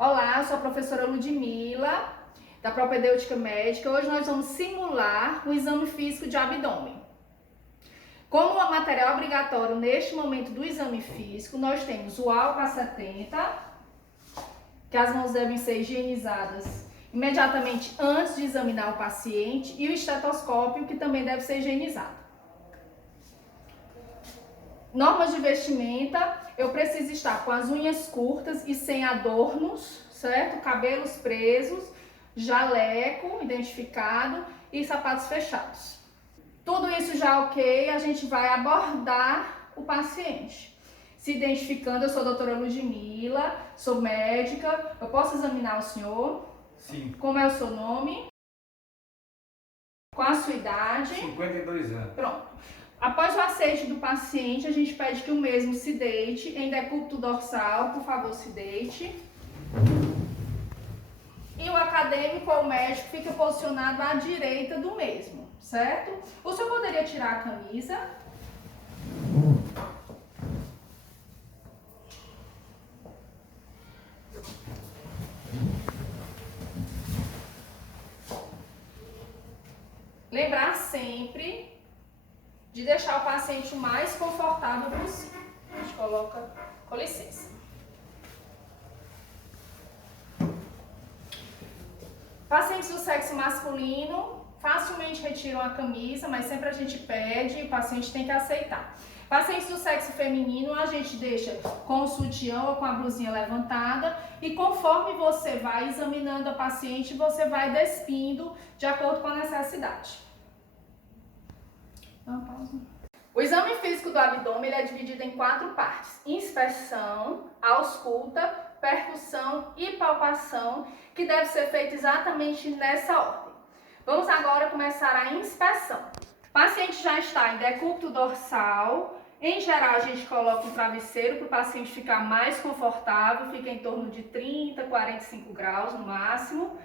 Olá, eu sou a professora Ludmila, da Propedêutica Médica. Hoje nós vamos simular o exame físico de abdômen. Como material obrigatório neste momento do exame físico, nós temos o álcool a 70, que as mãos devem ser higienizadas imediatamente antes de examinar o paciente, e o estetoscópio, que também deve ser higienizado. Normas de vestimenta: eu preciso estar com as unhas curtas e sem adornos, certo? Cabelos presos, jaleco identificado e sapatos fechados. Tudo isso já ok, a gente vai abordar o paciente. Se identificando, eu sou a doutora Ludmila, sou médica, eu posso examinar o senhor? Sim. Como é o seu nome? Qual a sua idade? 52 anos. Pronto. Após o aceite do paciente, a gente pede que o mesmo se deite em decúbito dorsal, por favor, se deite. E o acadêmico ou o médico fica posicionado à direita do mesmo, certo? O senhor poderia tirar a camisa? Lembrar sempre de deixar o paciente o mais confortável possível. A gente coloca, com licença. Pacientes do sexo masculino facilmente retiram a camisa, mas sempre a gente pede e o paciente tem que aceitar. Pacientes do sexo feminino, a gente deixa com o sutiã ou com a blusinha levantada, e conforme você vai examinando a paciente, você vai despindo de acordo com a necessidade. Uma pausa. O exame físico do abdômen ele é dividido em 4 partes: inspeção, ausculta, percussão e palpação, que deve ser feito exatamente nessa ordem. Vamos agora começar a inspeção. O paciente já está em decúbito dorsal. Em geral, a gente coloca um travesseiro para o paciente ficar mais confortável, fica em torno de 30, 45 graus no máximo.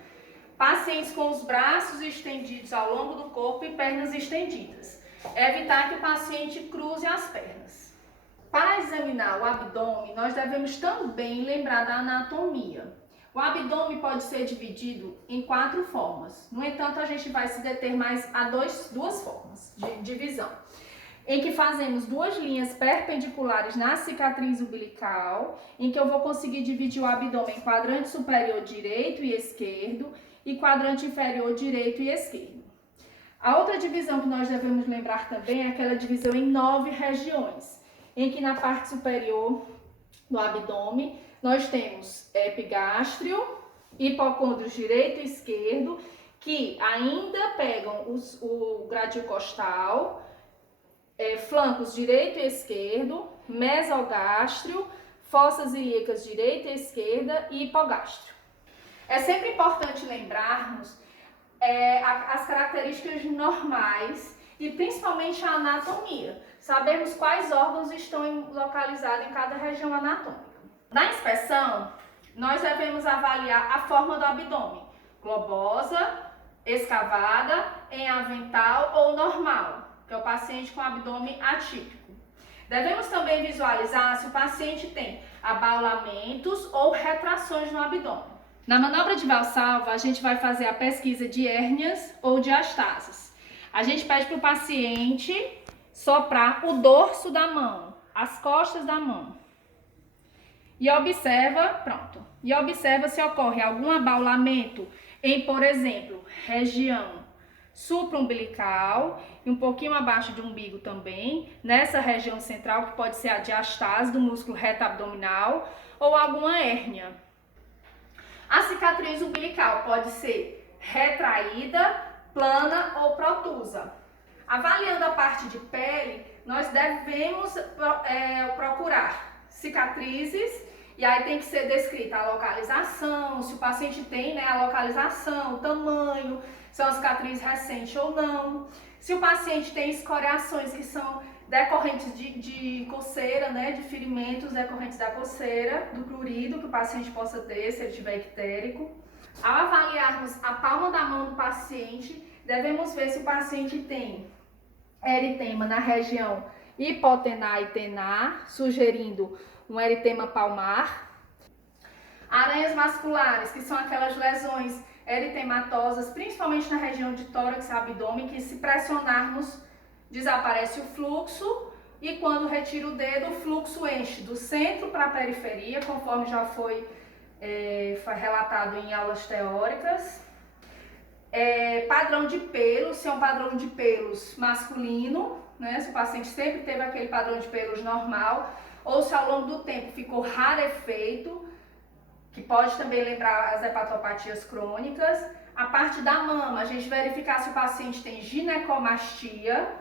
Pacientes com os braços estendidos ao longo do corpo e pernas estendidas. Evitar que o paciente cruze as pernas. Para examinar o abdômen, nós devemos também lembrar da anatomia. O abdômen pode ser dividido em 4 formas. No entanto, a gente vai se deter mais a duas formas de divisão, em que fazemos 2 linhas perpendiculares na cicatriz umbilical, em que eu vou conseguir dividir o abdômen em quadrante superior direito e esquerdo e quadrante inferior direito e esquerdo. A outra divisão que nós devemos lembrar também é aquela divisão em 9 regiões, em que na parte superior do abdômen nós temos epigástrio, hipocôndrios direito e esquerdo, que ainda pegam o gradil costal, flancos direito e esquerdo, mesogástrio, fossas ilíacas direita e esquerda e hipogástrio. É sempre importante lembrarmos as características normais e principalmente a anatomia. Sabemos quais órgãos estão localizados em cada região anatômica. Na inspeção, nós devemos avaliar a forma do abdômen: globosa, escavada, em avental ou normal, que é o paciente com abdômen atípico. Devemos também visualizar se o paciente tem abaulamentos ou retrações no abdômen. Na manobra de Valsalva, a gente vai fazer a pesquisa de hérnias ou diastases. A gente pede para o paciente soprar o dorso da mão, as costas da mão. E observa se ocorre algum abaulamento em, por exemplo, região supraumbilical e um pouquinho abaixo do umbigo também, nessa região central, que pode ser a diastase do músculo reto abdominal ou alguma hérnia. A cicatriz umbilical pode ser retraída, plana ou protusa. Avaliando a parte de pele, nós devemos procurar cicatrizes, e aí tem que ser descrita a localização, se o paciente tem, né, a localização, o tamanho, se é uma cicatriz recente ou não. Se o paciente tem escoriações que são decorrentes de coceira, né, de ferimentos decorrentes da coceira, do prurido que o paciente possa ter, se ele estiver ictérico. Ao avaliarmos a palma da mão do paciente, devemos ver se o paciente tem eritema na região hipotenar e tenar, sugerindo um eritema palmar. Aranhas Lesões vasculares, que são aquelas lesões eritematosas, principalmente na região de tórax e abdômen, que se pressionarmos desaparece o fluxo e quando retira o dedo, o fluxo enche do centro para a periferia, conforme já foi relatado em aulas teóricas. Padrão de pelos, se é um padrão de pelos masculino, né? Se o paciente sempre teve aquele padrão de pelos normal, ou se ao longo do tempo ficou rarefeito, que pode também lembrar as hepatopatias crônicas. A parte da mama, a gente verificar se o paciente tem ginecomastia.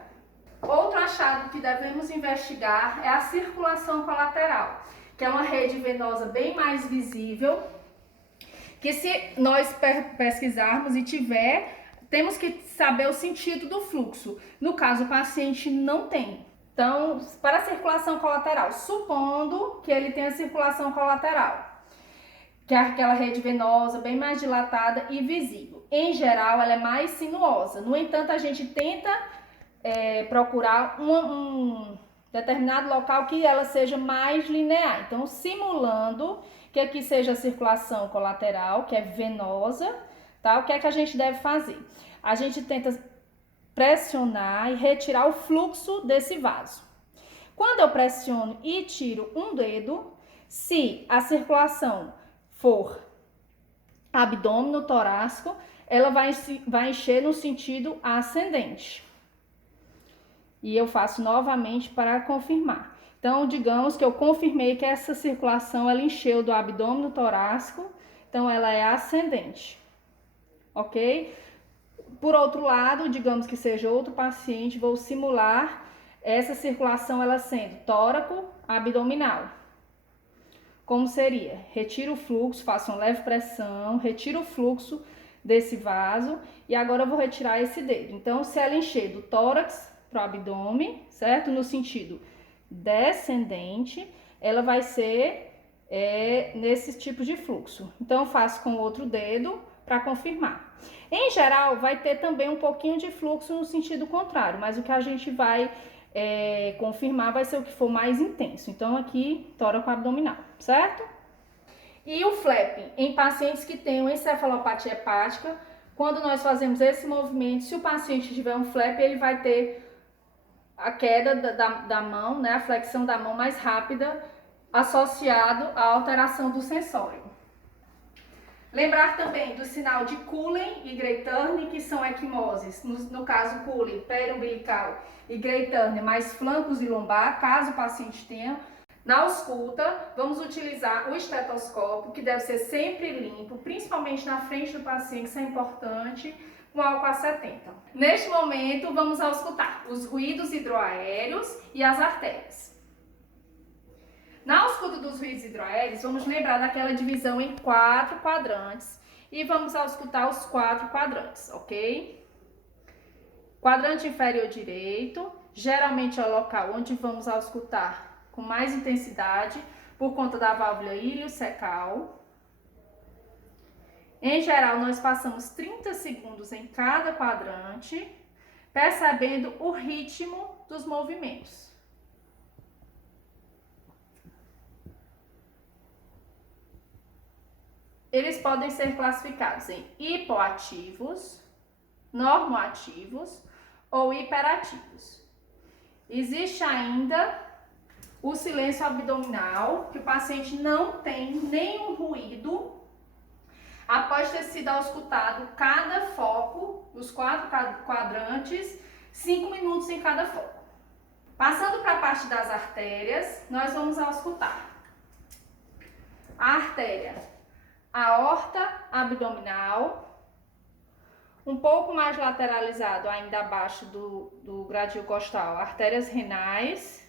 Outro achado que devemos investigar é a circulação colateral, que é uma rede venosa bem mais visível, que se nós pesquisarmos e tiver, temos que saber o sentido do fluxo. No caso, o paciente não tem. Então, para a circulação colateral, supondo que ele tenha circulação colateral, que é aquela rede venosa bem mais dilatada e visível. Em geral, ela é mais sinuosa. No entanto, a gente tenta procurar um determinado local que ela seja mais linear. Então, simulando que aqui seja a circulação colateral, que é venosa, tá? O que é que a gente deve fazer? A gente tenta pressionar e retirar o fluxo desse vaso. Quando eu pressiono e tiro um dedo, se a circulação for abdômeno torácico, ela vai encher no sentido ascendente. E eu faço novamente para confirmar. Então, digamos que eu confirmei que essa circulação ela encheu do abdômeno torácico, então ela é ascendente, ok? Por outro lado, digamos que seja outro paciente, vou simular essa circulação ela sendo tóraco-abdominal. Como seria? Retiro o fluxo, faço uma leve pressão, retiro o fluxo desse vaso e agora eu vou retirar esse dedo. Então, se ela encher do tórax para o abdômen, certo? No sentido descendente, ela vai ser nesse tipo de fluxo. Então, eu faço com o outro dedo para confirmar. Em geral, vai ter também um pouquinho de fluxo no sentido contrário, mas o que a gente vai confirmar vai ser o que for mais intenso. Então, aqui, tóraco abdominal, certo? E o flapping, em pacientes que tenham encefalopatia hepática, quando nós fazemos esse movimento, se o paciente tiver um flap, ele vai ter a queda da mão, né, a flexão da mão mais rápida, associado à alteração do sensório. Lembrar também do sinal de Cullen e Gray-Turner, que são equimoses, no caso Cullen, periumbilical e Gray-Turner, mais flancos e lombar, caso o paciente tenha. Na ausculta, vamos utilizar o estetoscópio, que deve ser sempre limpo, principalmente na frente do paciente, isso é importante, com álcool a 70. Neste momento, vamos auscultar os ruídos hidroaéreos e as artérias. Na ausculta dos ruídos hidroaéreos, vamos lembrar daquela divisão em 4 quadrantes e vamos auscultar os 4 quadrantes, ok? Quadrante inferior direito, geralmente é o local onde vamos auscultar com mais intensidade por conta da válvula iliocecal. Em geral, nós passamos 30 segundos em cada quadrante, percebendo o ritmo dos movimentos. Eles podem ser classificados em hipoativos, normoativos ou hiperativos. Existe ainda o silêncio abdominal, que o paciente não tem nenhum ruído após ter sido auscultado cada foco, os 4 quadrantes, 5 minutos em cada foco. Passando para a parte das artérias, nós vamos auscultar a artéria aorta abdominal, um pouco mais lateralizado ainda abaixo do gradil costal, artérias renais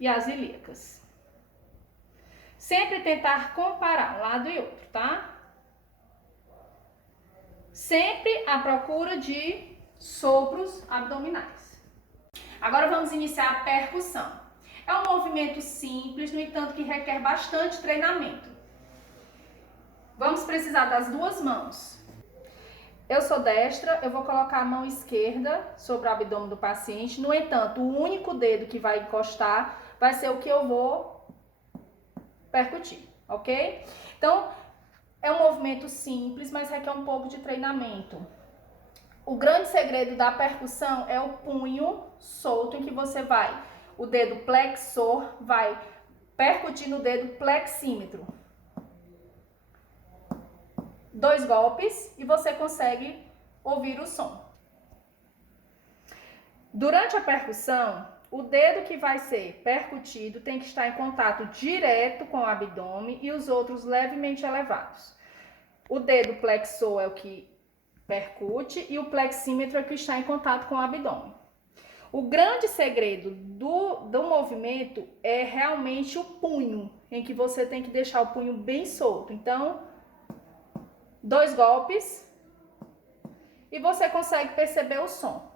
e as ilíacas. Sempre tentar comparar um lado e outro, tá? Sempre à procura de sopros abdominais. Agora vamos iniciar a percussão. É um movimento simples, no entanto que requer bastante treinamento. Vamos precisar das 2 mãos. Eu sou destra, eu vou colocar a mão esquerda sobre o abdômen do paciente. No entanto, o único dedo que vai encostar vai ser o que eu vou percutir, ok? Então, É um movimento simples, mas requer um pouco de treinamento. O grande segredo da percussão é o punho solto, em que você vai, o dedo flexor vai percutir no dedo flexímetro. 2 golpes e você consegue ouvir o som. Durante a percussão, o dedo que vai ser percutido tem que estar em contato direto com o abdômen e os outros levemente elevados. O dedo flexor é o que percute e o flexímetro é o que está em contato com o abdômen. O grande segredo do movimento é realmente o punho, em que você tem que deixar o punho bem solto. Então, 2 golpes e você consegue perceber o som.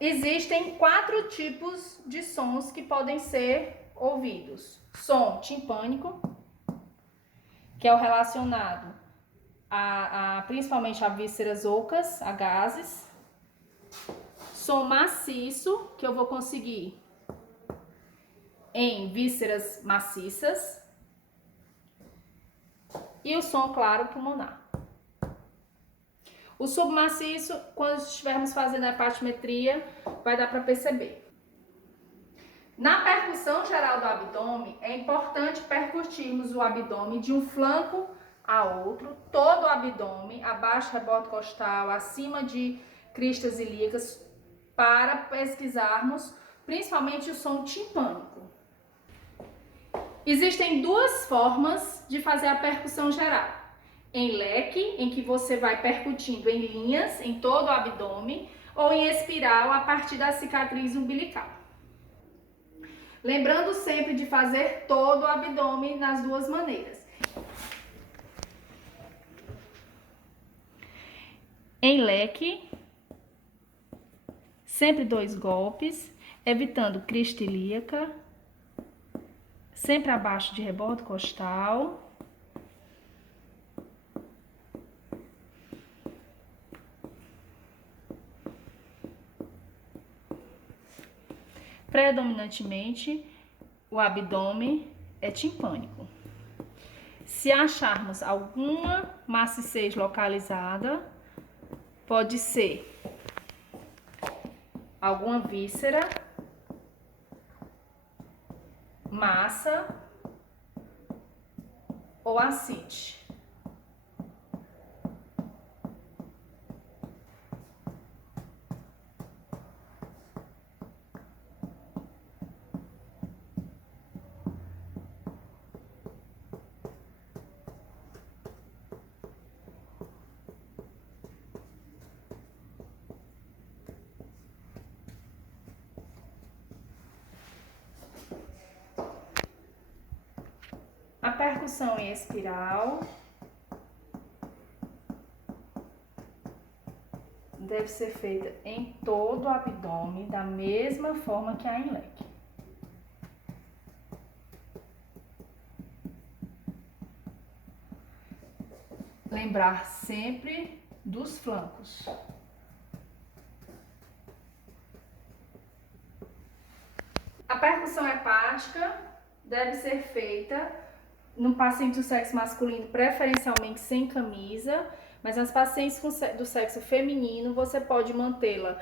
Existem 4 tipos de sons que podem ser ouvidos. Som timpânico, que é o relacionado principalmente a vísceras ocas, a gases. Som maciço, que eu vou conseguir em vísceras maciças. E o som claro pulmonar. O submaciço, quando estivermos fazendo a hepatimetria, vai dar para perceber. Na percussão geral do abdômen, é importante percutirmos o abdômen de um flanco a outro, todo o abdômen, abaixo do rebote costal, acima de cristas ilíacas, para pesquisarmos principalmente o som timpânico. Existem 2 formas de fazer a percussão geral. Em leque, em que você vai percutindo em linhas em todo o abdômen, ou em espiral a partir da cicatriz umbilical. Lembrando sempre de fazer todo o abdômen nas 2 maneiras. Em leque, sempre 2 golpes, evitando crista ilíaca, sempre abaixo de rebordo costal. Predominantemente, o abdômen é timpânico. Se acharmos alguma maciez localizada, pode ser alguma víscera, massa ou ascite. A percussão em espiral deve ser feita em todo o abdômen, da mesma forma que a em leque. Lembrar sempre dos flancos. A percussão hepática deve ser feita no paciente do sexo masculino, preferencialmente sem camisa, mas nas pacientes do sexo feminino, você pode mantê-la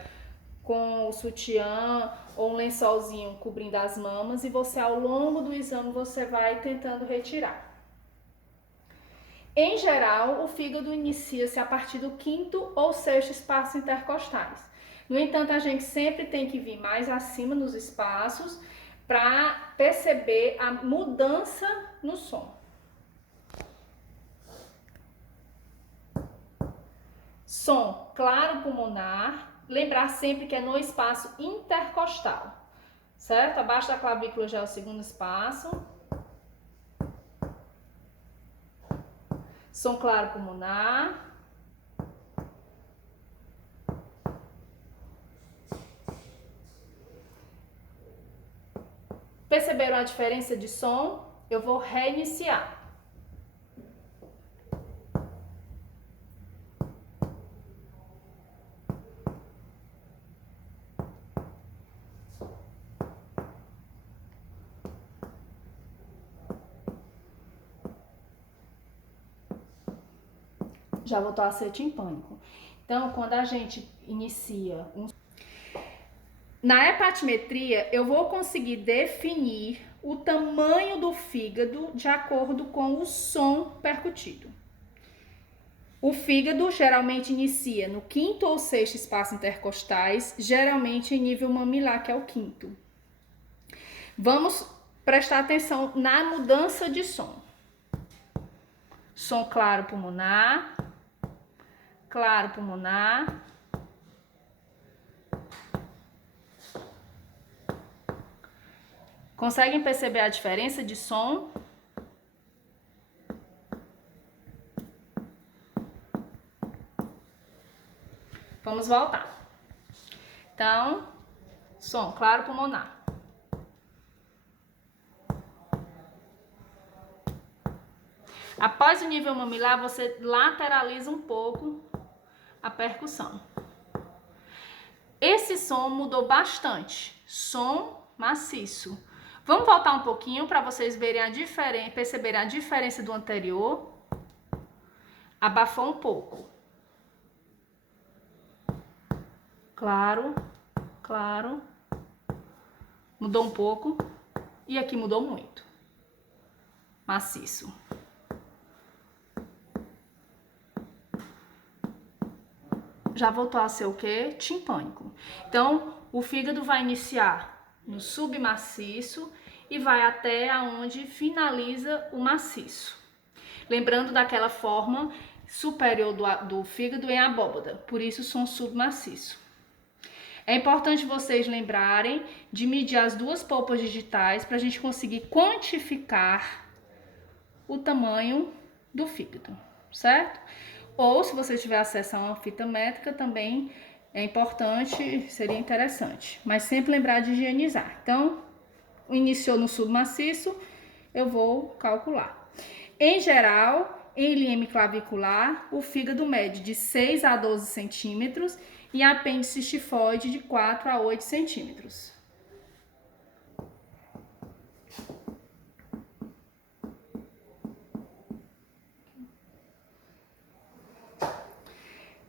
com o sutiã ou um lençolzinho cobrindo as mamas e você, ao longo do exame, você vai tentando retirar. Em geral, o fígado inicia-se a partir do 5º ou 6º espaço intercostais. No entanto, a gente sempre tem que vir mais acima nos espaços para perceber a mudança no som. Som claro pulmonar, lembrar sempre que é no espaço intercostal, certo? Abaixo da clavícula já é o 2º espaço. Som claro pulmonar. Perceberam a diferença de som? Eu vou reiniciar. já voltou a ser timpânico. Então, quando a gente inicia na hepatimetria, eu vou conseguir definir o tamanho do fígado de acordo com o som percutido. O fígado geralmente inicia no 5º ou 6º espaço intercostais, geralmente em nível mamilar, que é o 5º. Vamos prestar atenção na mudança de som. Som claro pulmonar, claro pulmonar. Conseguem perceber a diferença de som? Vamos voltar. Então, som claro pulmonar. Após o nível mamilar, você lateraliza um pouco a percussão. Esse som mudou bastante. Som maciço. Vamos voltar um pouquinho para vocês verem perceberem a diferença do anterior. Abafou um pouco. Claro, claro. Mudou um pouco. E aqui mudou muito. Maciço. Já voltou a ser o quê? Timpânico. Então, o fígado vai iniciar no submaciço e vai até aonde finaliza o maciço. Lembrando daquela forma superior do fígado em abóbada, por isso som submaciço. É importante vocês lembrarem de medir as duas polpas digitais para a gente conseguir quantificar o tamanho do fígado, certo? Ou se você tiver acesso a uma fita métrica também é importante, seria interessante. Mas sempre lembrar de higienizar. Então, iniciou no submaciço, eu vou calcular. Em geral, em LM clavicular, o fígado mede de 6 a 12 centímetros e apêndice tifoide de 4 a 8 centímetros.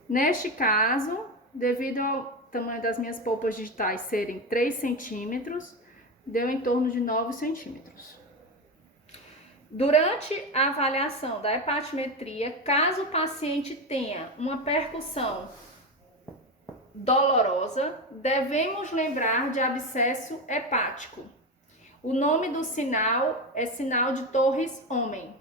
Neste caso, devido ao tamanho das minhas polpas digitais serem 3 centímetros, deu em torno de 9 centímetros. Durante a avaliação da hepatimetria, caso o paciente tenha uma percussão dolorosa, devemos lembrar de abscesso hepático. O nome do sinal é sinal de Torres-Homem.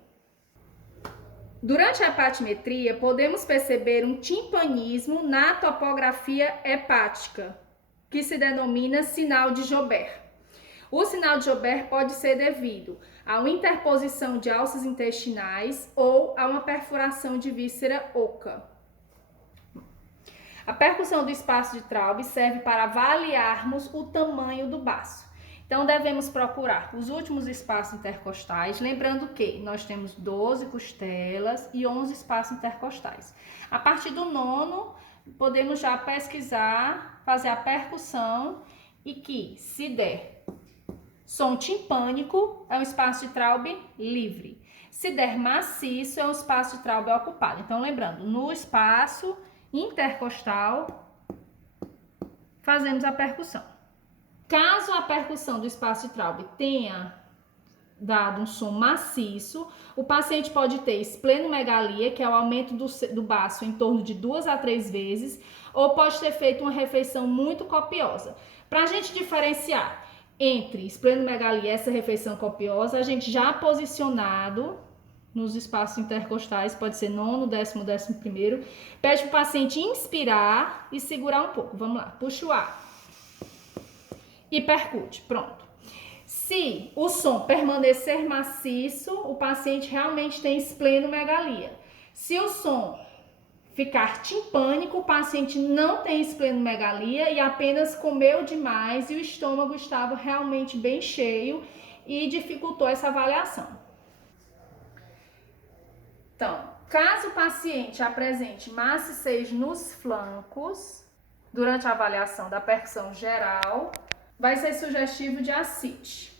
Durante a hepatimetria, podemos perceber um timpanismo na topografia hepática, que se denomina sinal de Joubert. O sinal de Joubert pode ser devido a uma interposição de alças intestinais ou a uma perfuração de víscera oca. A percussão do espaço de Traube serve para avaliarmos o tamanho do baço. Então, devemos procurar os últimos espaços intercostais, lembrando que nós temos 12 costelas e 11 espaços intercostais. A partir do 9º, podemos já pesquisar, fazer a percussão e que, se der som timpânico, é um espaço de Traube livre. Se der maciço, é um espaço de Traube ocupado. Então, lembrando, no espaço intercostal, fazemos a percussão. Caso a percussão do espaço de Traube tenha dado um som maciço, o paciente pode ter esplenomegalia, que é o aumento do baço em torno de 2 a 3 vezes, ou pode ter feito uma refeição muito copiosa. Para a gente diferenciar entre esplenomegalia e essa refeição copiosa, a gente já posicionado nos espaços intercostais, pode ser 9º, 10º, 11º, pede para o paciente inspirar e segurar um pouco. Vamos lá, puxa o ar. E percute, pronto. Se o som permanecer maciço, o paciente realmente tem esplenomegalia. Se o som ficar timpânico, o paciente não tem esplenomegalia e apenas comeu demais e o estômago estava realmente bem cheio e dificultou essa avaliação. Então, caso o paciente apresente maciez nos flancos, durante a avaliação da percussão geral, vai ser sugestivo de ascite.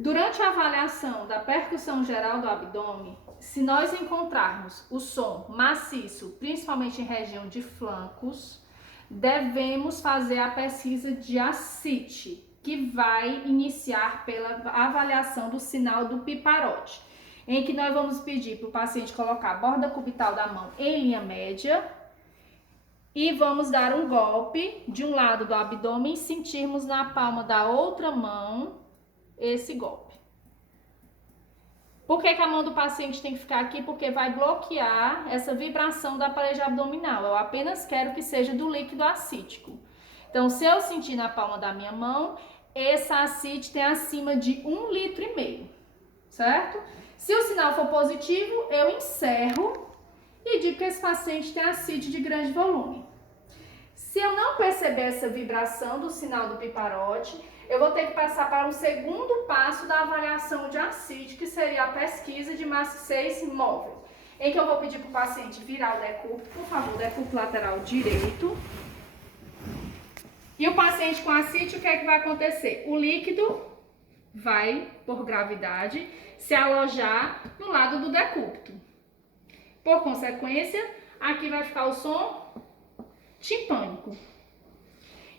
Durante a avaliação da percussão geral do abdômen, se nós encontrarmos o som maciço, principalmente em região de flancos, devemos fazer a pesquisa de ascite, que vai iniciar pela avaliação do sinal do piparote, em que nós vamos pedir para o paciente colocar a borda cubital da mão em linha média e vamos dar um golpe de um lado do abdômen e sentirmos na palma da outra mão esse golpe. Por que a mão do paciente tem que ficar aqui? Porque vai bloquear essa vibração da parede abdominal. Eu apenas quero que seja do líquido ascítico. Então, se eu sentir na palma da minha mão, essa ascite tem acima de 1,5 litro, certo? Se o sinal for positivo, eu encerro e digo que esse paciente tem ascite de grande volume. Se eu não perceber essa vibração do sinal do piparote, eu vou ter que passar para um segundo passo da avaliação de ascite, que seria a pesquisa de maciez móvel, em que eu vou pedir para o paciente virar o decúbito, por favor, decúbito lateral direito. E o paciente com ascite, o que é que vai acontecer? O líquido vai, por gravidade, se alojar no lado do decúbito. Por consequência, aqui vai ficar o som timpânico.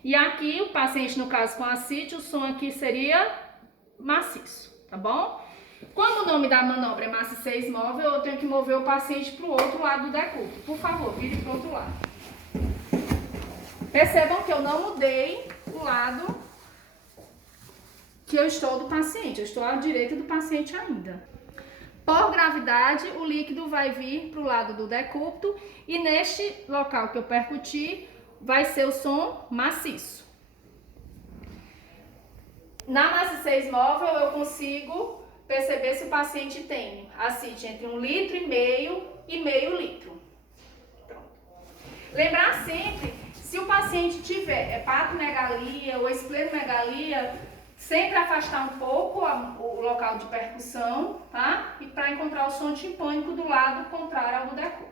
E aqui, o paciente, no caso com ascite, o som aqui seria maciço, tá bom? Quando o nome da manobra é maciez móvel, eu tenho que mover o paciente para o outro lado do decúbito. Por favor, vire para o outro lado. Percebam que eu não mudei o lado que eu estou do paciente. Eu estou à direita do paciente ainda. Por gravidade, o líquido vai vir para o lado do decúbito e neste local que eu percuti, vai ser o som maciço. Na maciez móvel, eu consigo perceber se o paciente tem ascite entre 1,5 litro e meio litro. Pronto. Lembrar sempre, se o paciente tiver hepatomegalia ou esplenomegalia, sempre afastar um pouco o local de percussão, tá? E para encontrar o som timpânico do lado contrário ao do decúbito.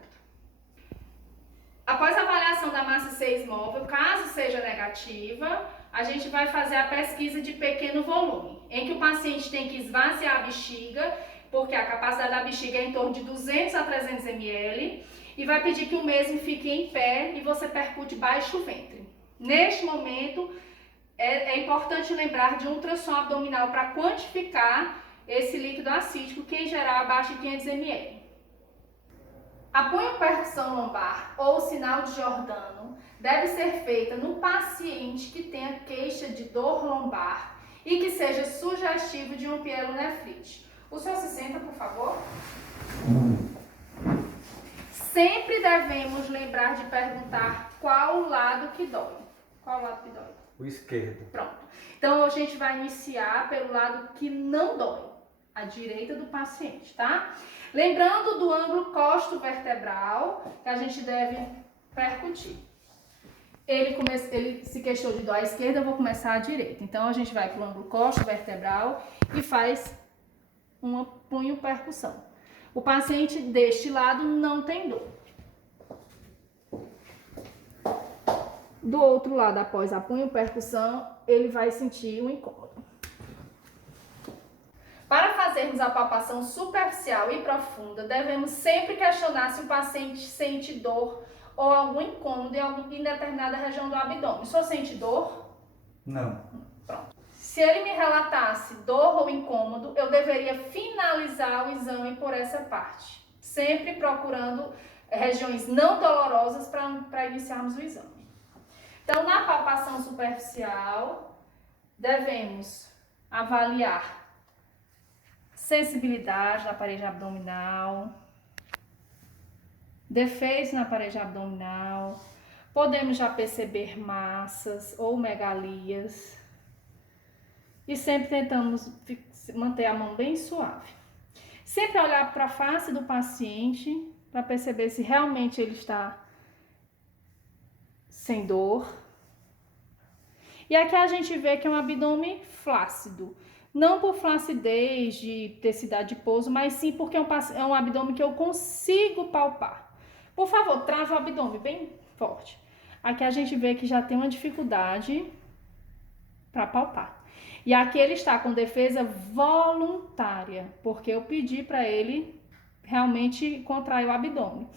Após a avaliação da maciez móvel, caso seja negativa, a gente vai fazer a pesquisa de pequeno volume, em que o paciente tem que esvaziar a bexiga, porque a capacidade da bexiga é em torno de 200 a 300 ml, e vai pedir que o mesmo fique em pé e você percute baixo ventre. Neste momento, é importante lembrar de um ultrassom abdominal para quantificar esse líquido ascítico, que em geral é abaixo de 500 ml. A punho-percussão lombar ou sinal de Giordano deve ser feita no paciente que tenha queixa de dor lombar e que seja sugestivo de um pielonefrite. O senhor se senta, por favor. Sempre devemos lembrar de perguntar qual o lado que dói. Qual o lado que dói? O esquerdo. Pronto. Então, a gente vai iniciar pelo lado que não dói, à direita do paciente, tá? Lembrando do ângulo costo-vertebral, que a gente deve percutir. Ele se queixou de dor à esquerda, eu vou começar à direita. Então, a gente vai para o ângulo costo-vertebral e faz uma punho-percussão. O paciente deste lado não tem dor. Do outro lado, após a punho-percussão, ele vai sentir um incômodo. Para fazermos a palpação superficial e profunda, devemos sempre questionar se o paciente sente dor ou algum incômodo em determinada região do abdômen. O senhor sente dor? Não. Pronto. Se ele me relatasse dor ou incômodo, eu deveria finalizar o exame por essa parte. Sempre procurando regiões não dolorosas para iniciarmos o exame. Então, na palpação superficial, devemos avaliar sensibilidade na parede abdominal, defeitos na parede abdominal, podemos já perceber massas ou megalias e sempre tentamos manter a mão bem suave. Sempre olhar para a face do paciente para perceber se realmente ele está sem dor. E aqui a gente vê que é um abdômen flácido. Não por flacidez de tecido adiposo, mas sim porque é um abdômen que eu consigo palpar. Por favor, trava o abdômen bem forte. Aqui a gente vê que já tem uma dificuldade para palpar. E aqui ele está com defesa voluntária, porque eu pedi para ele realmente contrair o abdômen.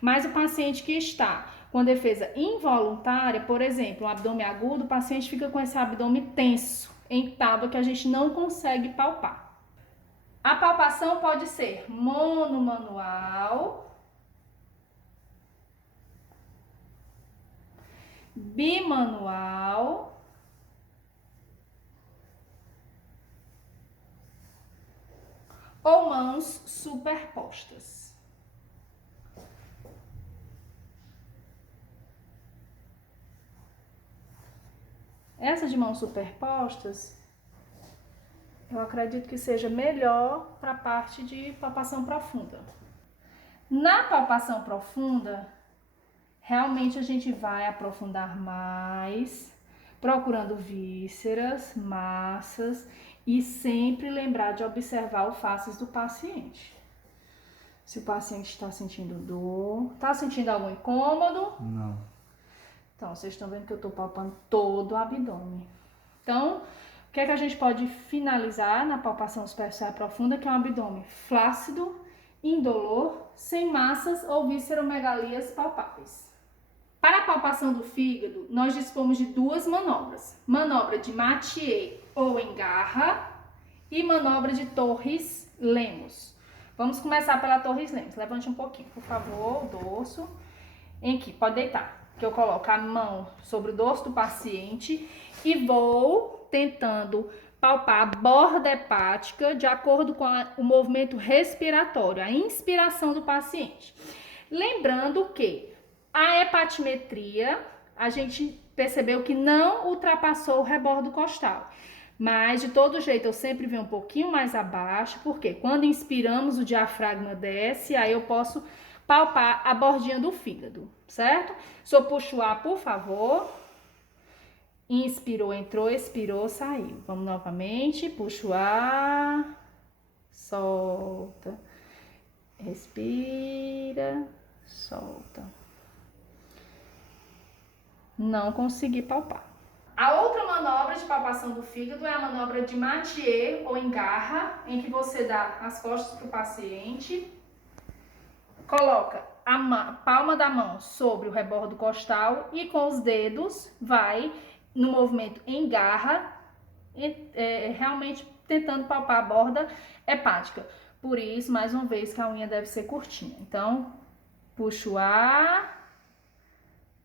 Mas o paciente que está com defesa involuntária, por exemplo, um abdômen agudo, o paciente fica com esse abdômen tenso, em tábua, que a gente não consegue palpar. A palpação pode ser monomanual, bimanual ou mãos superpostas. Essa de mãos superpostas, eu acredito que seja melhor para a parte de palpação profunda. Na palpação profunda, realmente a gente vai aprofundar mais, procurando vísceras, massas e sempre lembrar de observar o faces do paciente. Se o paciente está sentindo dor, está sentindo algum incômodo? Não. Então, vocês estão vendo que eu estou palpando todo o abdômen. Então, o que é que a gente pode finalizar na palpação superficial profunda, que é um abdômen flácido, indolor, sem massas ou visceromegalias palpáveis. Para a palpação do fígado, nós dispomos de duas manobras. Manobra de Mathieu ou Engarra e manobra de Torres-Lemos. Vamos começar pela Torres-Lemos. Levante um pouquinho, por favor, o dorso. Em que pode deitar. Que eu coloco a mão sobre o dorso do paciente e vou tentando palpar a borda hepática de acordo com o movimento respiratório, a inspiração do paciente. Lembrando que a hepatimetria, a gente percebeu que não ultrapassou o rebordo costal. Mas, de todo jeito, eu sempre venho um pouquinho mais abaixo, porque quando inspiramos, o diafragma desce, aí eu posso palpar a bordinha do fígado, certo? Só puxo o ar, por favor. Inspirou, entrou, expirou, saiu. Vamos novamente, puxo o ar, solta, respira, solta. Não consegui palpar. A outra manobra de palpação do fígado é a manobra de Mathieu ou Engarra, em que você dá as costas para o paciente, coloca a palma da mão sobre o rebordo costal e com os dedos vai no movimento Engarra, realmente tentando palpar a borda hepática. Por isso, mais uma vez, que a unha deve ser curtinha. Então, puxa o ar,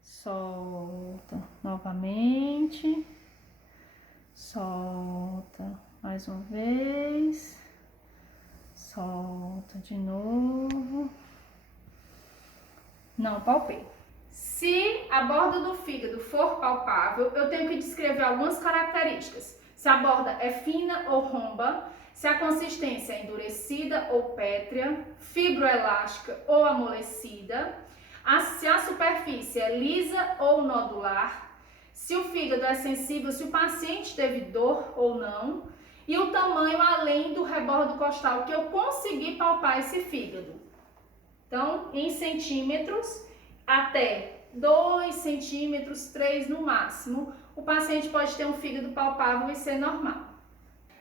solta novamente, solta mais uma vez, solta de novo. Não palpei. Se a borda do fígado for palpável, eu tenho que descrever algumas características. Se a borda é fina ou romba, se a consistência é endurecida ou pétrea, fibroelástica ou amolecida, se a superfície é lisa ou nodular, se o fígado é sensível, se o paciente teve dor ou não, e o tamanho além do rebordo costal, que eu consegui palpar esse fígado. Então, em centímetros, até 2 centímetros, 3 no máximo, o paciente pode ter um fígado palpável e ser normal.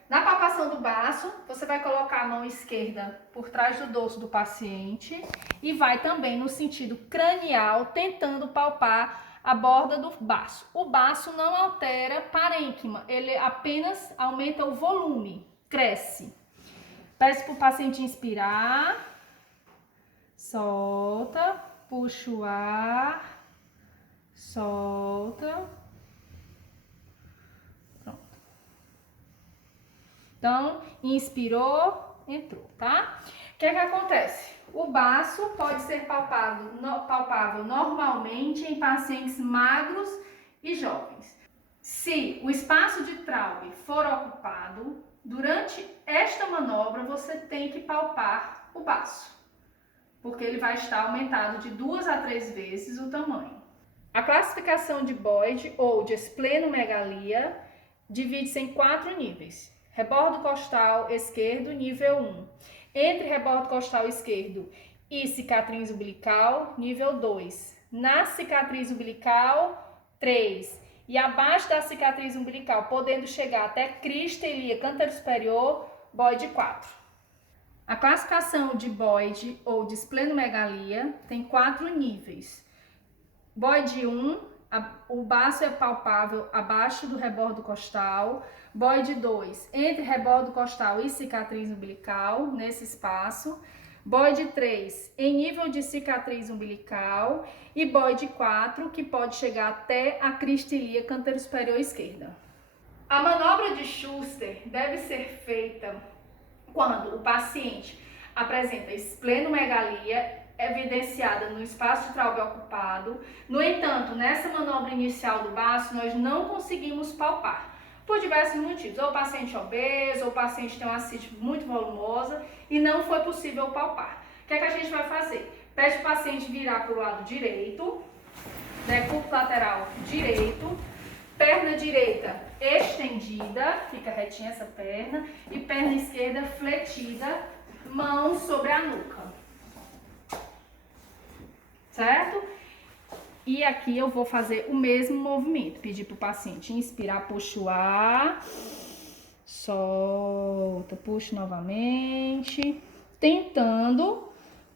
Na palpação do baço, você vai colocar a mão esquerda por trás do dorso do paciente e vai também no sentido cranial, tentando palpar a borda do baço. O baço não altera parênquima, ele apenas aumenta o volume, cresce. Peço para o paciente inspirar. Solta, puxa o ar, solta, pronto. Então, inspirou, entrou, tá? O que é que acontece? O baço pode ser palpável normalmente em pacientes magros e jovens. Se o espaço de Traube for ocupado, durante esta manobra você tem que palpar o baço, porque ele vai estar aumentado de 2 a 3 vezes o tamanho. A classificação de Boyd ou de esplenomegalia divide-se em 4 níveis. Rebordo costal esquerdo, nível 1. Entre rebordo costal esquerdo e cicatriz umbilical, nível 2. Na cicatriz umbilical, 3. e abaixo da cicatriz umbilical, podendo chegar até crista ilíaca antero superior, BOID 4. A classificação de BOID ou de esplenomegalia tem 4 níveis. BOID 1, o baço é palpável abaixo do rebordo costal. BOID 2, entre rebordo costal e cicatriz umbilical, nesse espaço. BOID 3, em nível de cicatriz umbilical. E BOID 4, que pode chegar até a crista ilíaca antero superior esquerda. A manobra de Schuster deve ser feita quando o paciente apresenta esplenomegalia evidenciada no espaço de traube ocupado. No entanto, nessa manobra inicial do baço, nós não conseguimos palpar, por diversos motivos. Ou o paciente é obeso, ou o paciente tem uma ascite muito volumosa e não foi possível palpar. O que é que a gente vai fazer? Pede para o paciente virar para o lado direito, decúbito lateral direito, perna direita estendida, fica retinha essa perna, e perna esquerda fletida, mãos sobre a nuca. Certo? E aqui eu vou fazer o mesmo movimento. Pedir para o paciente inspirar, puxa o ar, solta, puxa novamente, tentando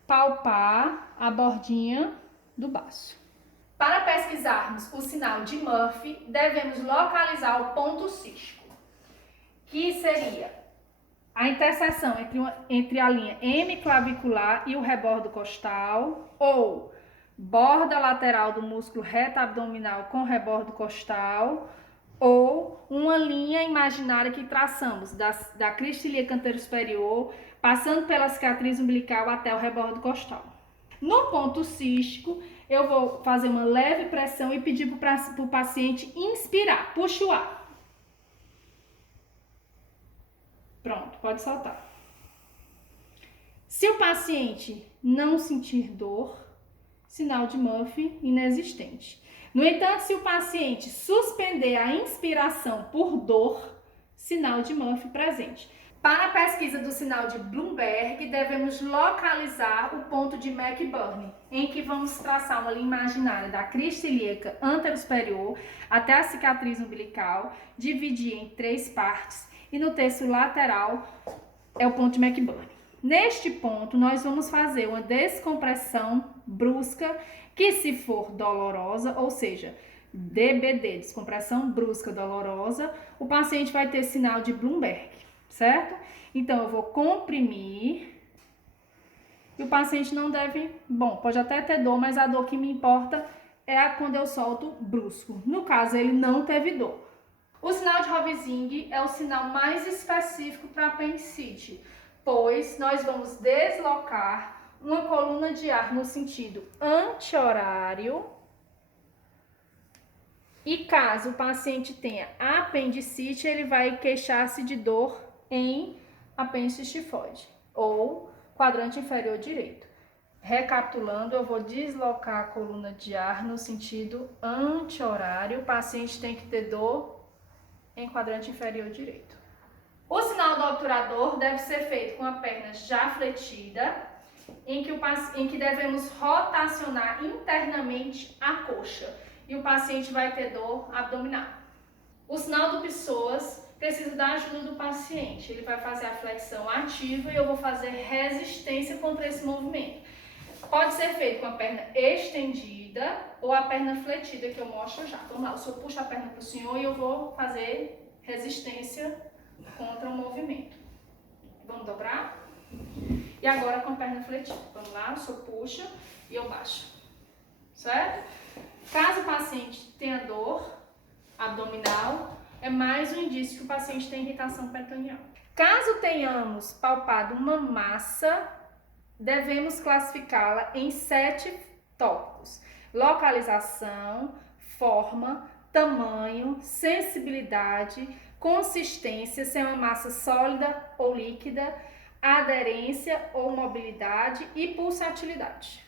palpar a bordinha do baço. Para pesquisarmos o sinal de Murphy, devemos localizar o ponto cístico, que seria a interseção entre a linha M clavicular e o rebordo costal, ou borda lateral do músculo reto abdominal com rebordo costal, ou uma linha imaginária que traçamos da crista ilíaca antero superior, passando pela cicatriz umbilical até o rebordo costal. No ponto cístico, eu vou fazer uma leve pressão e pedir para o paciente inspirar. Puxa o ar. Pronto, pode soltar. Se o paciente não sentir dor, sinal de Murphy inexistente. No entanto, se o paciente suspender a inspiração por dor, sinal de Murphy presente. Para a pesquisa do sinal de Bloomberg, devemos localizar o ponto de McBurney, em que vamos traçar uma linha imaginária da crista ilíaca antero superior até a cicatriz umbilical, dividir em 3 partes, e no terço lateral é o ponto de McBurney. Neste ponto, nós vamos fazer uma descompressão brusca, que se for dolorosa, ou seja, DBD, descompressão brusca dolorosa, o paciente vai ter sinal de Bloomberg, certo? Então, eu vou comprimir e o paciente não deve, pode até ter dor, mas a dor que me importa é quando eu solto brusco. No caso, ele não teve dor. O sinal de Rovesing é o sinal mais específico para apendicite, pois nós vamos deslocar uma coluna de ar no sentido anti-horário. E caso o paciente tenha apendicite, ele vai queixar-se de dor em apêndice tifoide ou quadrante inferior direito. Recapitulando, eu vou deslocar a coluna de ar no sentido anti-horário. O paciente tem que ter dor em quadrante inferior direito. O sinal do obturador deve ser feito com a perna já fletida, em que devemos rotacionar internamente a coxa e o paciente vai ter dor abdominal. O sinal do Psoas precisa da ajuda do paciente. Ele vai fazer a flexão ativa e eu vou fazer resistência contra esse movimento. Pode ser feito com a perna estendida ou a perna fletida, que eu mostro já. Vamos lá, o senhor puxa a perna para o senhor e eu vou fazer resistência contra o movimento. Vamos dobrar? E agora com a perna fletida. Vamos lá, o senhor puxa e eu baixo. Certo? Caso o paciente tenha dor abdominal, é mais um indício que o paciente tem irritação peritoneal. Caso tenhamos palpado uma massa, devemos classificá-la em 7 tópicos: localização, forma, tamanho, sensibilidade, consistência, se é uma massa sólida ou líquida, aderência ou mobilidade e pulsatilidade.